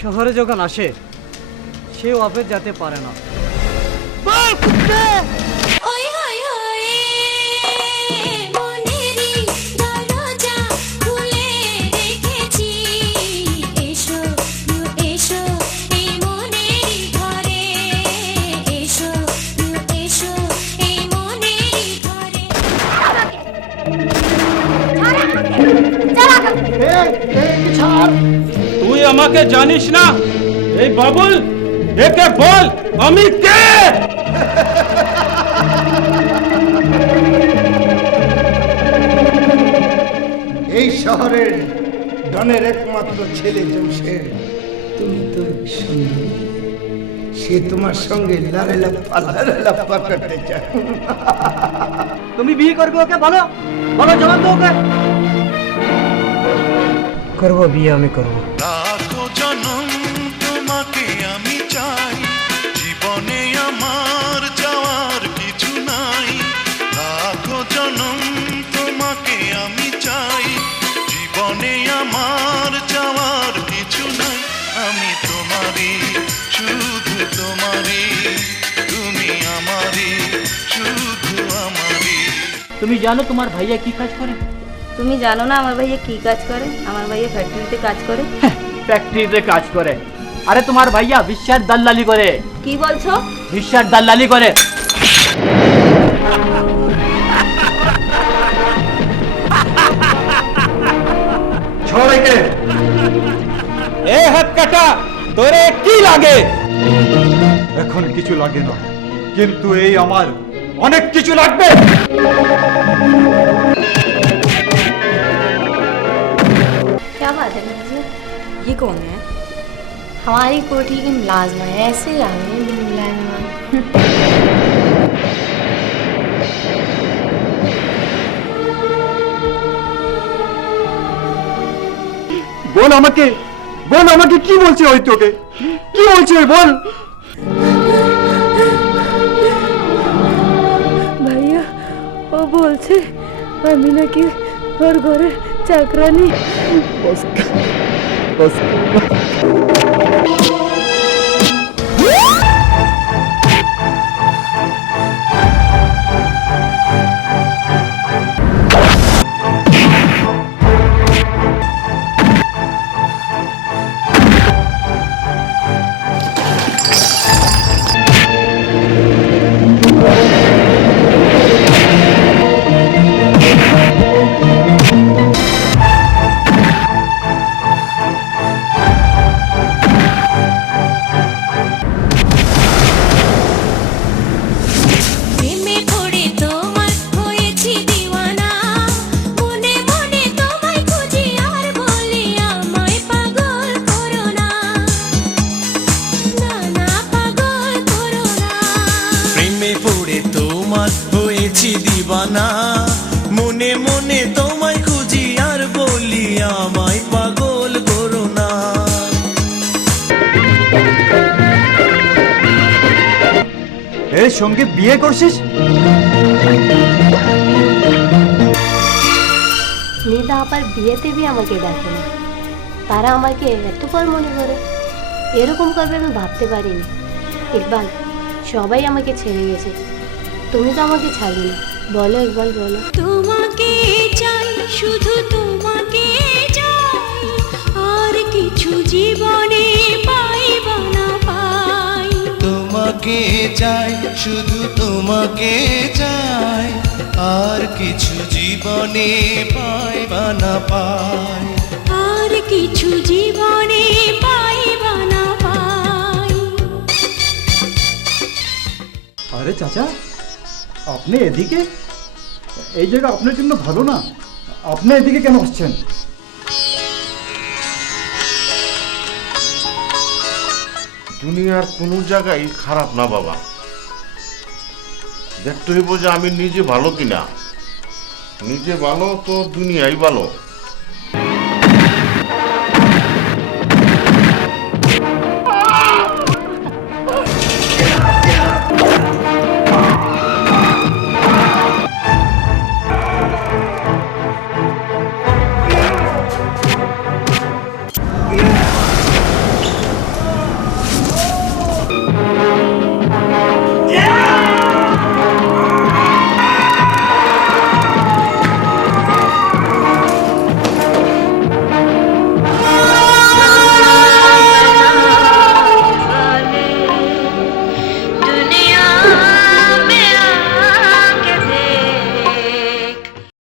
শহরে যখন আসে সেও অফিস যেতে পারে না। তুই আমাকে জানিস না? এই বাবুল, একে বল আমি কে? এই শহরের ডনের একমাত্র ছেলে জমশেদ। তুমি তো সুন্দরী, সে তোমার সঙ্গে লারেলাপ্পা করতে চায়। তুমি বিয়ে করবে ওকে? বলো বলো, জবাব দাও ওকে। করবো বিয়ে, আমি করবো। লাখো জনম তোমাকে আমি চাই, জীবনে আমার যাওয়ার কিছু নাই। লাখো জনম তোমাকে আমি চাই, জীবনে আমার যাওয়ার কিছু নাই। আমি তোমারই, শুধু তোমারই, তুমি আমারই, শুধু আমারই। তুমি জানো তোমার ভাইয়া কি কাজ করে? তুমি জানো না আমার ভাইয়া কি কাজ করে? আমার ভাইয়া ফ্যাক্টরিতে কাজ করে। ফ্যাক্টরিতে কাজ করে? আরে তোমার ভাইয়া বিশ্বাস দালালি করে। কি বলছো? বিশ্বাস দালালি করে। ছড়াইকে এ হাত কাটা, তোরে কি লাগে? এখন কিছু লাগে না, কিন্তু এই আমার অনেক কিছু লাগবে। क्या बात है जी? ये कौन है? हमारी कोठी की मुलाजमा है, ऐसे ही आ रहे हैं मुलाजमा। বল আমাকে, বল আমাকে কি বলছে ওই তোকে? কি বলছে ওই বল? ভাইয়া ও বলছে আমি নাকি ওর ঘরে চাকরানি। দিবানা, মনে মনে তোমায় খুঁজি আর বলি আমায় পাগল করো না। এর সঙ্গে বিয়ে করছিস? নিদা আবার বিয়েতে भी আমাকে ডাকে না, তারা আমাকে এত পর মনে করে। এরকম করবে আমি ভাবতে পারিনি। ইকবাল, সবাই আমাকে ছেড়ে গেছে, তুমি তো আমাকে ছাড়বে না। বলো ইকবাল, বলো। তোমাকে চাই, শুধু তোমাকে চাই, আর কিছু জীবনে পাইব না পাই। তোমাকে চাই, শুধু তোমাকে চাই, আর কিছু জীবনে পাইবা না পাই। আর কিছু জীবনে চাচা, আপনি এদিকে? এই জায়গা আপনার জন্য ভালো না, আপনি এদিকে কেন আসছেন? দুনিয়ার কোনো জায়গায় খারাপ না বাবা, দেখতে হইব যে আমি নিজে ভালো কিনা। নিজে ভালো তো দুনিয়াই ভালো।